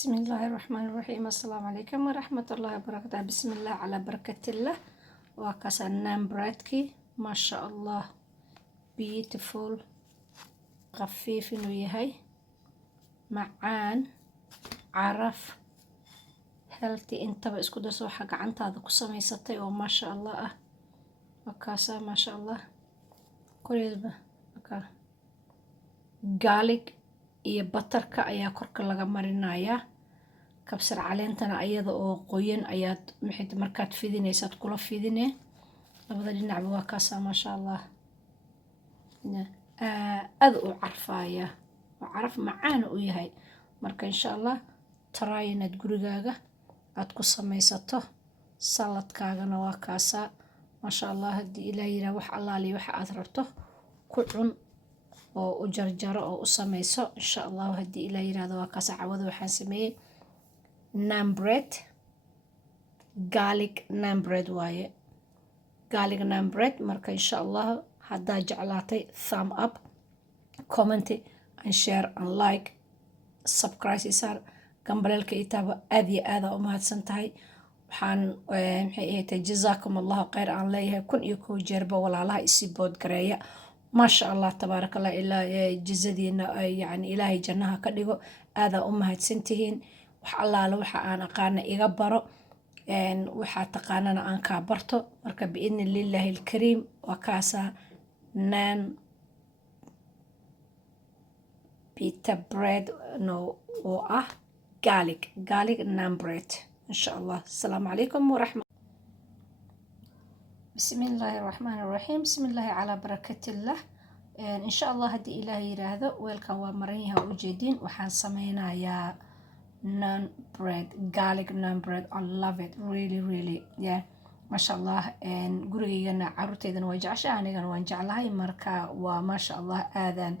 بسم الله الرحمن الرحيم. السلام عليكم ورحمة الله وبركاته. بسم الله على بركة الله. وكسنان براتكي ما شاء الله beautiful خفيف إنه يهي معان عرف healthy انتبه اسكو دسو حق عنتا هذا قصة ميستي وما شاء الله وكاسا ما شاء الله كل يزبه garlic iyo batarka ayaa korka laga marinayaa kabsar caleentana ayada oo qoyan ayaad markaad fidinaysaad kula fidine labada dhinacba waa kaasaa maasha allah aad u carfaya waa caraf macaan u yahay marka insha allah try inaad gurigaaga aad ku samaysato saladkaagana waa kaasaa maasha allah haddii ilaahay yidhaah wax allaali waxa aad rabto ku cun oo u jarjaro oo u samayso insha allah haddii ilaa yiraahdo waa kaasa cawada waxaan sameeyey naan bread garlic naan bread waaye garlic naan bread marka insha allah haddaa jeclaatay thumb up comment and share and like subscribe isaar gambaleelka itaaba aad iyo aad u mahadsan tahay waxaan maxay ahayd jazaakum allahu khayr aan leeyahay kun iyo kow jeerba walaalaha isi bood gareeya ما شاء الله تبارك الله إلا جزدينا يعني إلهي جنها كديجو هذا أمهات سنتهين وح الله لو وح أنا قانا يجبره وح تقانا أنا كبرته مركب بإذن الله الكريم وكاسة نان بيتا بريد نو garlic نان بريد إن شاء الله. السلام عليكم ورحمة. بسم الله الرحمن الرحيم. بسم الله على بركة الله. إن شاء الله هدي إلهي يراهده ويلكم ومريها وجدين وحان سمينا يا naan bread garlic naan bread. I love it really yeah ما شاء الله. gurigayna caruurteydana way jeceshahay anigana waan jeclahay marka waa ما شاء الله aadan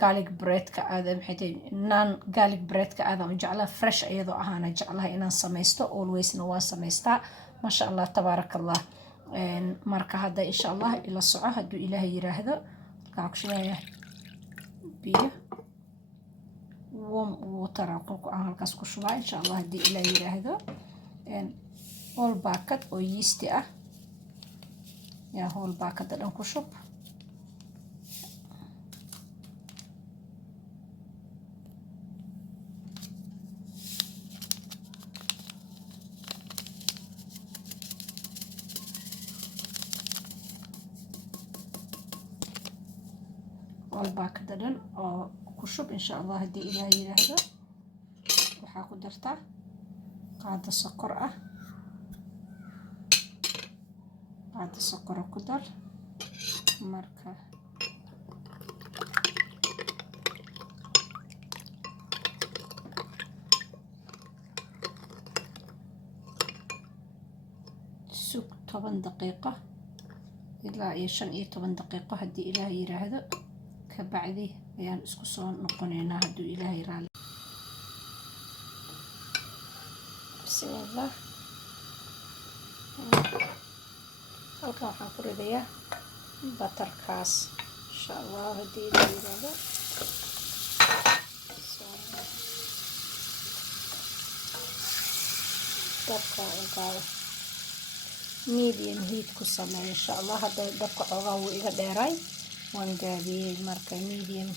garlic bread ka aadan maxay naan garlic bread ka aadan u jeclahay fresh iyadoo ahaana jeclahay inaan samaysto alwaysna waan samaystaa ما شاء الله تبارك الله. marka hadda insha allah ila soco hadduu ilaahay yiraahdo waxaan ku shubayaa biyo warm water aan halkaas ku shubaa insha allah haddii ilaahay yiraahdo whole bucket oo yeast ah yaa whole bucket dhan ku shub والباكد دن أو كشوب إن شاء الله هدي إلهي يرهده وحاكو درتا قاعدة سكر قاعدة سكر كدر مركة سوق 8 دقيقة إلا 5 دقيقة هدي إلهي يرهده كبعدي ayaan isku soo noqonaynaa hadduu ilaahay raali. bismillah halkan waxaan ku ridayaa batarkaas insha allah haddii ilaahay yiraahdo dabka ugaado medium heat ku sameeyo insha allah. hadda dabka xoogaa wuu iga dheeray waan gaabiyey marka medium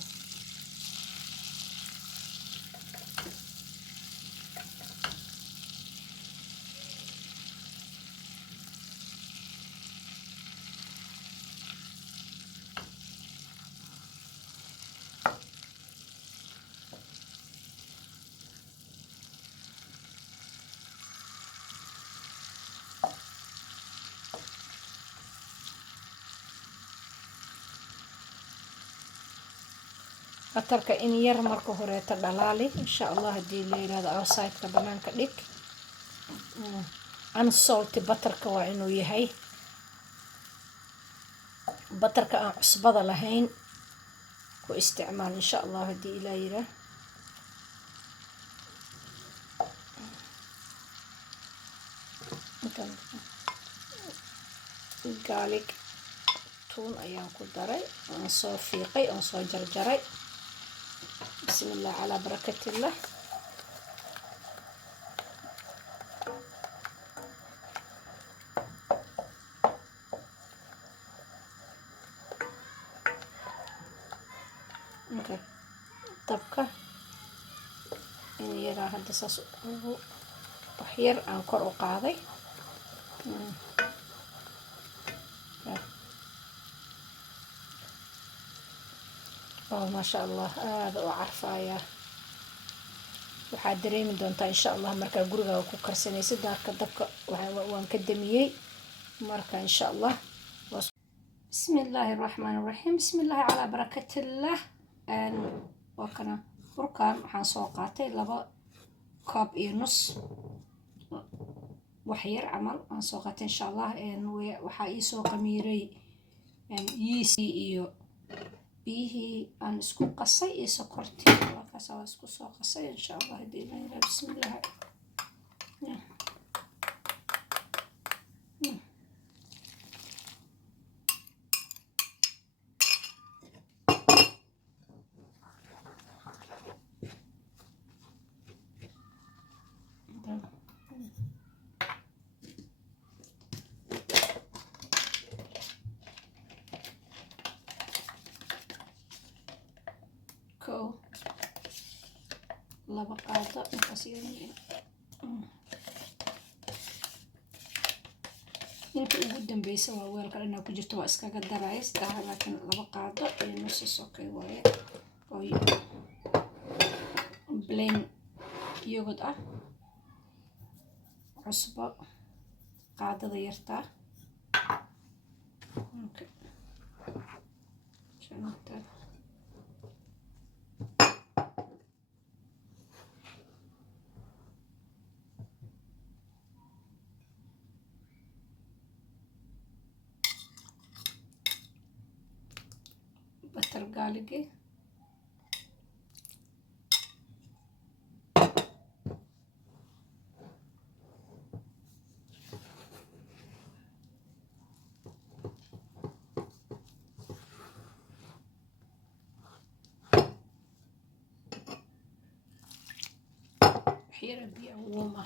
batarka in yar marka horeeta dhalaali insha allah haddii la yiraahdo outside-ka banaanka dhig unsalty batarka waa inuu yahay batarka aan cusbada lahayn ku isticmaal insha allah haddii ilaa yiraah garlic tuun ayaan ku daray aan soo fiiqay aan soo jarjaray بسم الله على بركة الله okay. dabka in yaraa hadda saas ugu wax yar aan kor u qaaday. maasha allah aada u carfaya. waxaad dareemi doontaa insha allah markaa gurigaaga ku karsanaysid. daarka dabka waan ka damiyey marka insha allah. bismi illaahi raxmaani raxiim. bismi illaahi calaa barakatillah. waa kana burkan waxaan soo qaatay 2 koob iyo nus wax yar camal aan soo qaatay insha allah. waxaa ii soo qamiiray yiisii iyo biyihii aan isku qasay iyo sokortii. markaas waa isku soo qasay insha allah hadii la yiraahdo. bismillah. laba qaado intaas inta ugu dambeysa waa weelka inaa ku jirto waa iskaga darays laakiin 2 qaado iyo nus sokay waaye oo plain yogurt ah. cusbo qaadada yartaa. okay. butter garlic. حيرة بيئة وومة.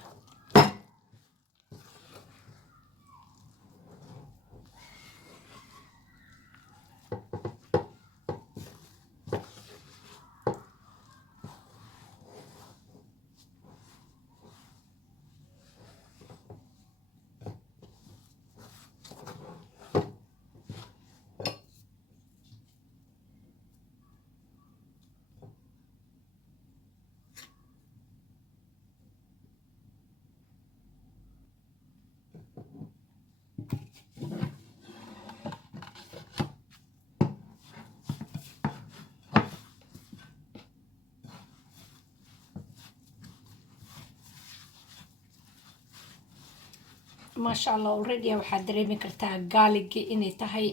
ما شاء الله already waxaad dareemi kartaa garlic inay tahay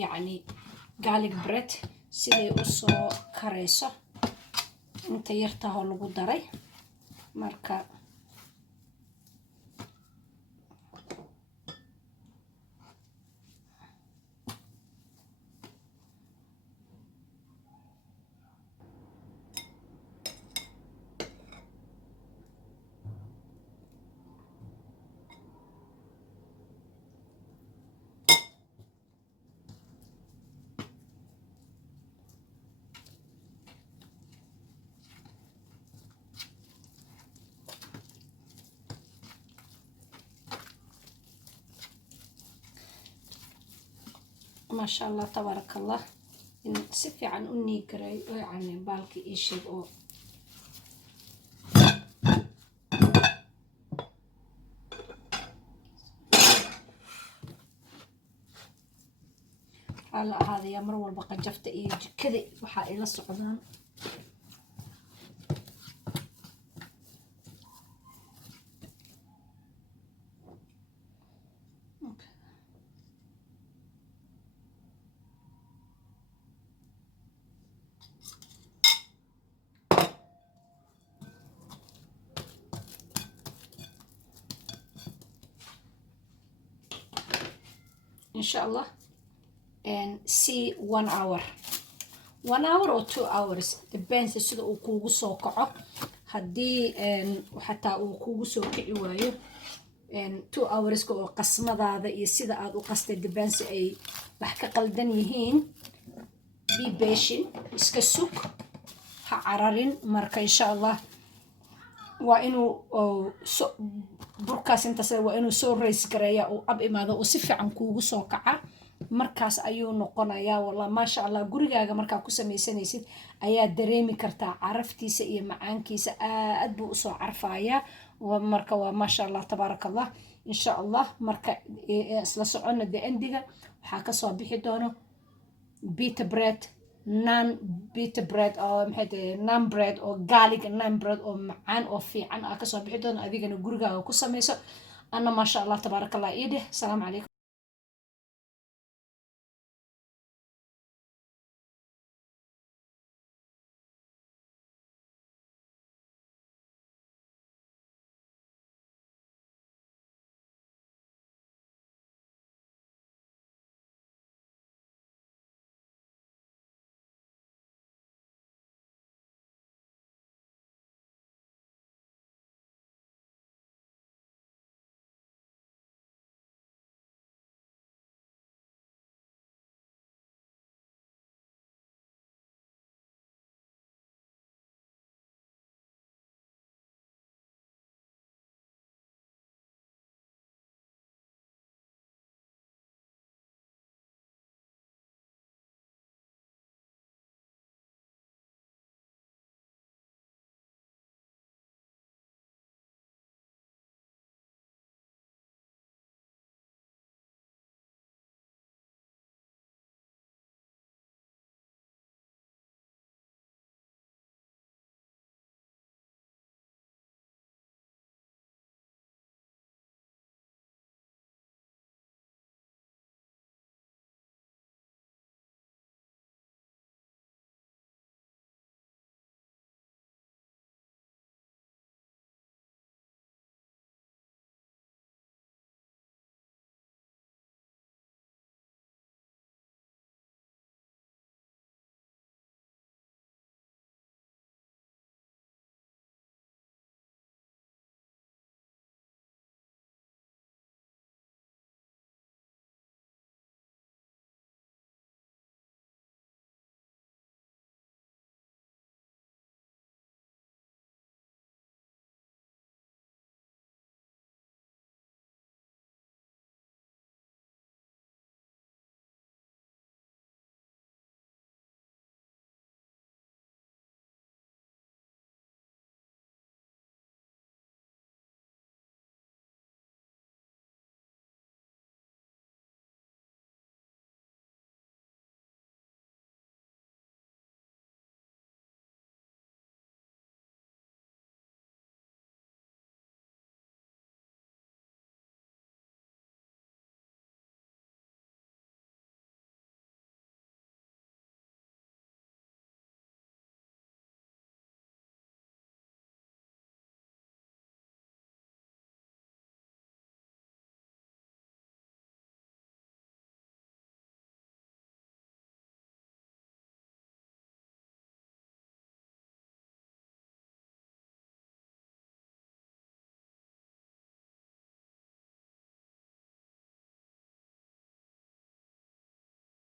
yani garlic bread siday u soo kareyso inta yartaho lagu daray. marka ما شاء الله تبارك الله إن سفي عن أني كراي عن بالكي إيشي أو على هذا يا مروة بقى جفت إيه كذا وحائل الصعدان. إن شاء الله and see 1 hour 1 hour or 2 hours depends sida uu kuugu soo kaco. haddii xataa uu kuugu soo kici waayo 2 hours oo qasmadaada iyo sida aad u qastay depends ay wax ka qaldan yihiin. be patient iska sug ha cararin. Marka insha allah waa inuu burkaas intaas waa inuu soo rays gareeya uu ab imaado uu si fiican kuugu soo kaca. markaas ayuu noqonayaa wallah maasha allah. gurigaaga markaa ku samaysanaysid ayaa dareemi kartaa caraftiisa iyo macaankiisa aad buu usoo carfayaa. marka waa maasha allah tabaaraka allah. insha allah marka isla soconna de endiga waxaa kasoo bixi doono pita bread, nan pita bread oo maxay tahay nan bread oo garlic nan bread oo macaan oo fiican aa kasoo bixi doono. adigana gurigaaga ku samayso. ana maasha allah tabaaraka allah ii dheh. asalaamu calaykum.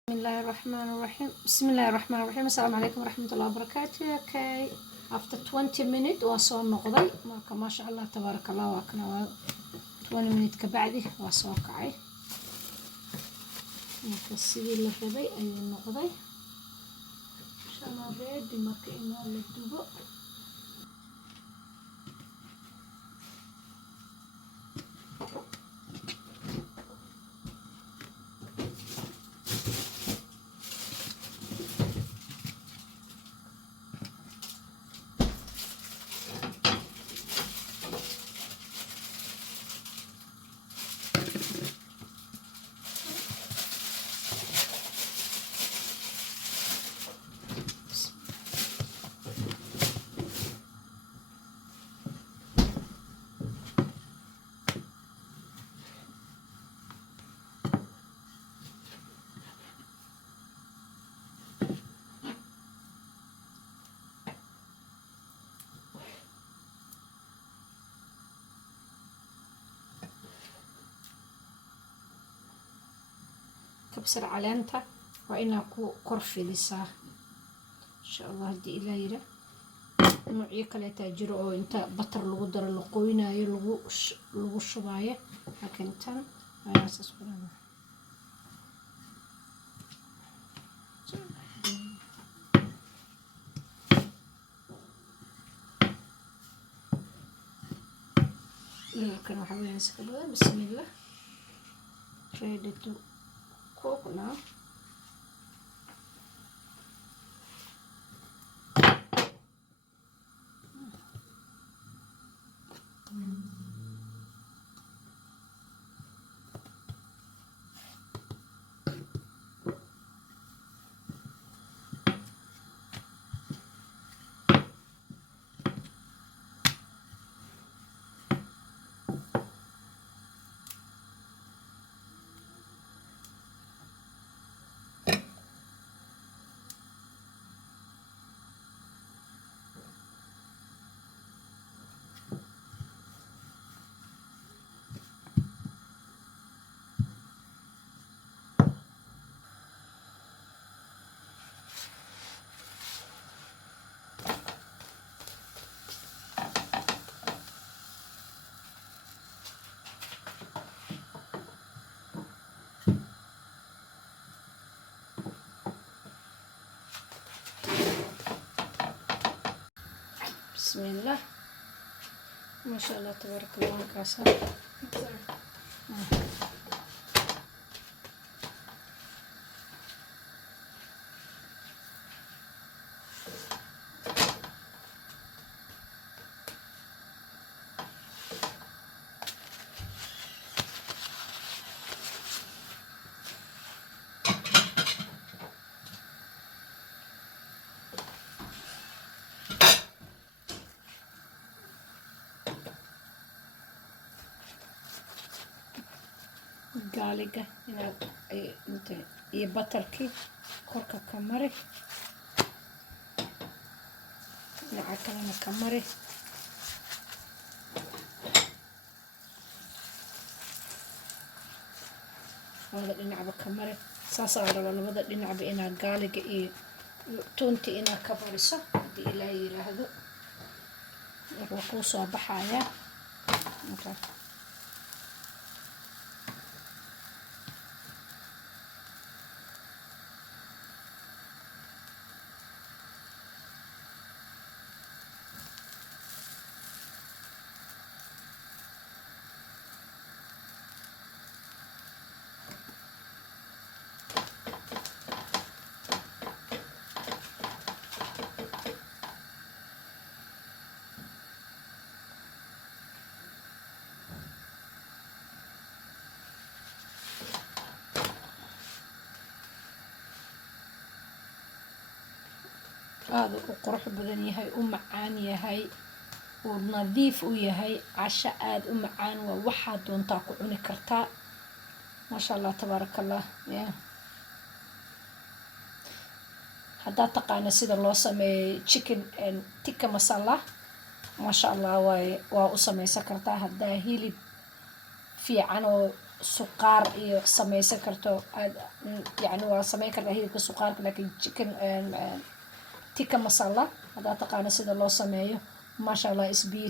بسم الله الرحمن الرحيم. بسم الله الرحمن الرحيم. السلام عليكم ورحمة الله وبركاته. Okay. After 20 minutes waa soo noqday. marka maasha allah tabaaraka allah waa kana 20 minutes ka bacdi waa soo kacay. marka sidii la rabay ayuu noqday. shanabeed marka in la dubo. kabsar caleenta waa inaa ku kor fidisaa insha allah haddii ilaa yira noocyo kaleetaa jiro oo inta batar lagu daro la qoynayo lagu shubaayo. laakiin tan ayaan saas ku dhahnaa. kan waxaa weeyaan iska badan. bismillah, ready to cook now. bismillah, maasha allah, tabaaraka allah. halkaasa gaaliga inaad iyo batarkii korka ka mari, dhinaca kalena ka mari. labada dhinacba ka mari. saasaa la rabaa labada dhinacba inaad gaaliga iyo toonti inaad ka bariso. haddii ilaahay yiraahdo wuxuu kuu soo baxayaa. aad u qurux badan yahay, u macaan yahay, uu nadiif u yahay. casho aad u macaan waa, waxaa doontaa ku cuni kartaa. maasha allah, tabaaraka allah. haddaad taqaana sida loo sameeyo chicken tikka masala, maasha allah waaye, waa u samaysan kartaa. haddaa hilib fiican oo suqaar iyo samaysan karto, aad yani waa samayn kartaa hilibka suqaarka. laakiin chicken tikka masala haddaad taqaana sida loo sameeyo, maasha allah,